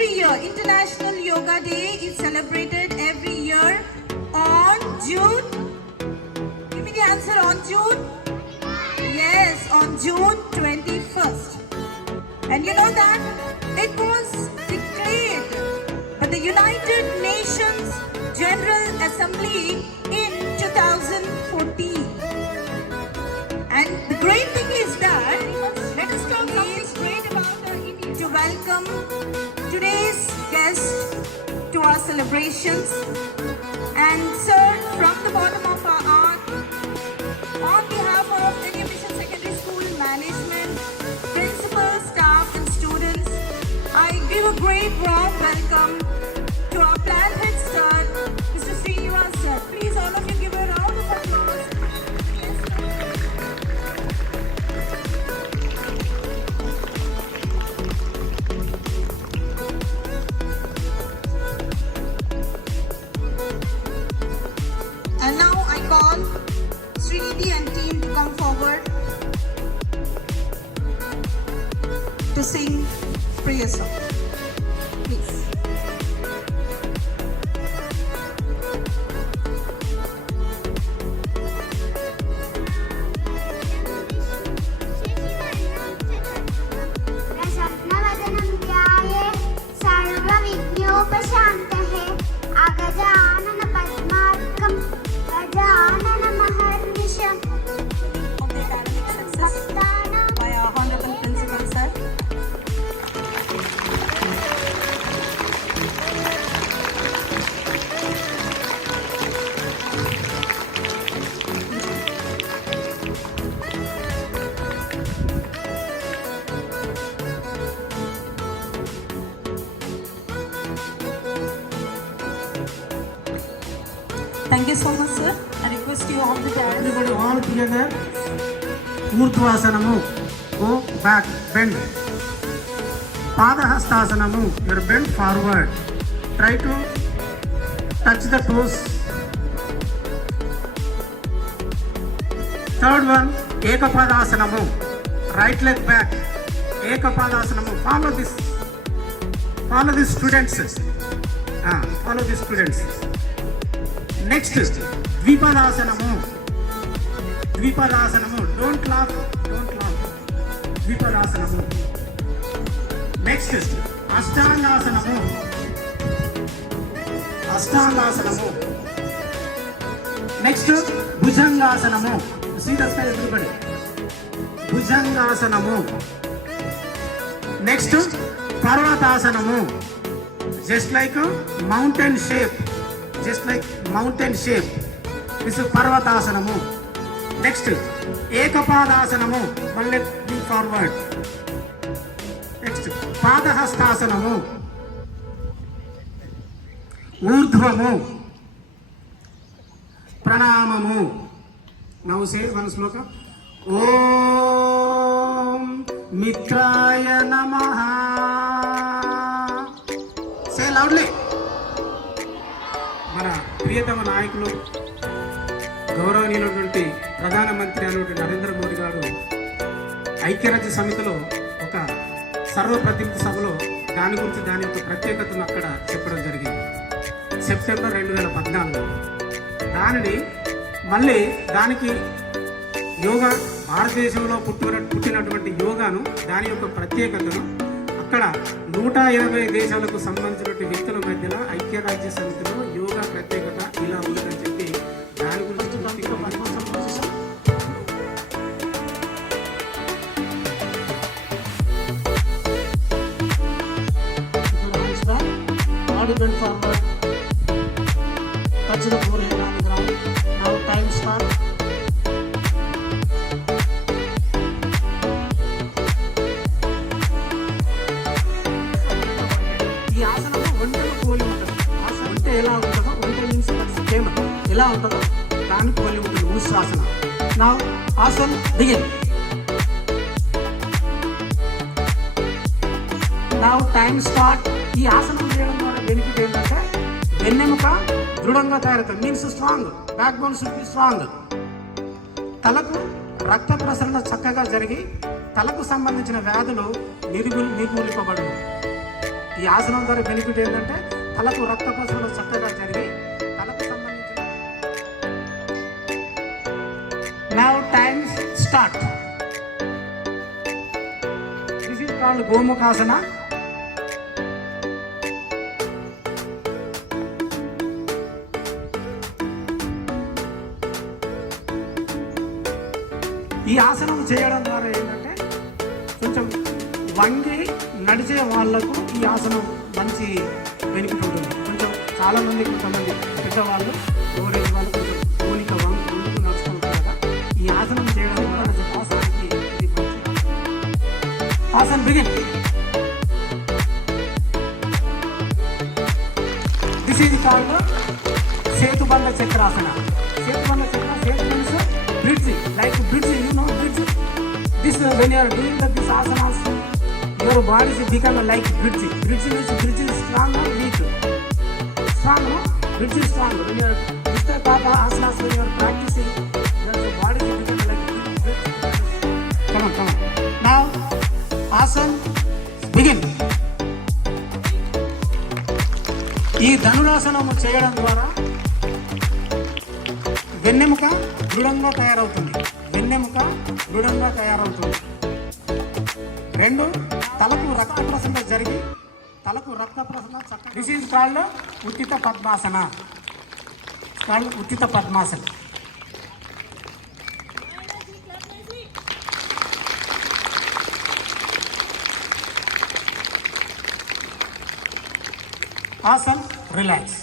every year, International Yoga Day is celebrated every year on June. Give me the answer, on June? Yes, on June 21st. And you know that it was declared by the United Nations General Assembly in 2014. And the great thing is that, let us talk something great about India. To welcome today's guest to our celebrations. And sir, from the bottom of our heart, on behalf of Indian Mission Secondary School management, principal, staff and students, I give a great warm welcome to our plan head sir, Mr. Srinivas sir. Please all of you give a round of applause. Yes, and now I call Srinidhi and team to come forward to sing prayer song. Please. प्रसन्नवदनं ध्याये सर्वविघ्नोपशान्तये अगजाननपद्मार्कं गजाननमहर्निशम् Of the academic success by our honorable principal sir. Thank you so much sir. I request you all the time. Everybody all together. Urdhvasanamu. Go back, bend. Padahastasanamu. Your bend forward. Try to touch the toes. Third one, Ekapadasanamu. Right leg back. Ekapadasanamu. Follow this. Follow the students. Follow the students. Next, Dvipadasanamu. Dvipadasanamu. Don't laugh. Don't laugh. Dvipadasanamu. Next, Ashtangasanamu. Ashtangasanamu. Next, Bhujangasanamu. See the style, everybody. Bhujangasanamu. Next, Parvatasanamu. Just like a mountain shape. Just like mountain shape. This is Parvatasanamu. Next, Ekapadasanamu. One leg lean forward. Next, Padahastasanamu. Urdhvamu. Pranamamu. Now say one sloka. Om Mitraya Namaha. Say loudly. మన ప్రియతమ నాయకులు గౌరవనీయులైనటువంటి ప్రధానమంత్రి అయినటువంటి నరేంద్ర మోడీ గారు ఐక్యరాజ్య సమితిలో ఒక సర్వప్రతినిధి సభలో దాని గురించి దాని యొక్క ప్రత్యేకతను అక్కడ చెప్పడం జరిగింది సెప్టెంబర్ 2014. దానిని మళ్ళీ దానికి యోగా భారతదేశంలో పుట్టినటువంటి యోగాను దాని యొక్క ప్రత్యేకతను అక్కడ 180 దేశాలకు సంబంధించినటువంటి వ్యక్తుల మధ్యలో ఐక్యరాజ్య సమితిలో యోగా ప్రత్యేకత ఇలా ఉందని చెప్పి దాని గురించి ఈ ఆసనము ఒంటెను పోలి ఉంటుంది. ఒంటె ఎలా ఉంటుందో, ఒంటె మీన్స్ ఎలా ఉంటుందో దాన్ని పోలి ఉంటుంది ఉత్సాసన. నా ఆసన్ బిగిన్. నా టైం స్టార్ట్. ఈ ఆసనం చేయడం ద్వారా బెనిఫిట్ ఏంటంటే వెన్నెముక దృఢంగా తయారవుతుంది. Means strong. Back bone should be strong. తలకు రక్త ప్రసరణ చక్కగా జరిగి తలకు సంబంధించిన వ్యాధులు నిర్మూలింపబడును. ఈ ఆసనం ద్వారా బెనిఫిట్ ఏంటంటే తలకు రక్త ప్రసరణ చక్కగా జరిగి తలకు సంబంధించిన now times start. This is called Gomukhasana. ఈ ఆసనం చేయడం ద్వారా ఏంటంటే కొంచెం వంగి నడిచే వాళ్ళకు ఈ ఆసనం మంచి బెనిఫిట్ ఉంటుంది. కొంచెం చాలామంది కొంతమంది పెద్దవాళ్ళు ఓరేజ్ వాళ్ళు కొంచెం పోలిక వంగు నడుచుకుంటారు కదా, ఈ ఆసనం చేయడం ద్వారా ఆసనానికి ఇది మంచి ఆసనం. Begin. This is called Setubandha Chakrasana. Setubandha Chakra, Setu means bridge, like bridge, you know bridge. This when you are doing this asanas, your body is become like bridge. Bridge is strong or weak? Strong, no? Bridge is strong. When you are this type of asanas, when you are practicing, your body is become like bridge. Come on. Now, asana, begin. ఈ ధనురాసనము చేయడం ద్వారా వెన్నెముక దృఢంగా తయారవుతుంది. రెండు, తలకు రక్త ప్రసరణ జరిగి తలకు రక్త ప్రసరణ చక్కగా. This is called Utthita Padmasana. Asan, రిలాక్స్.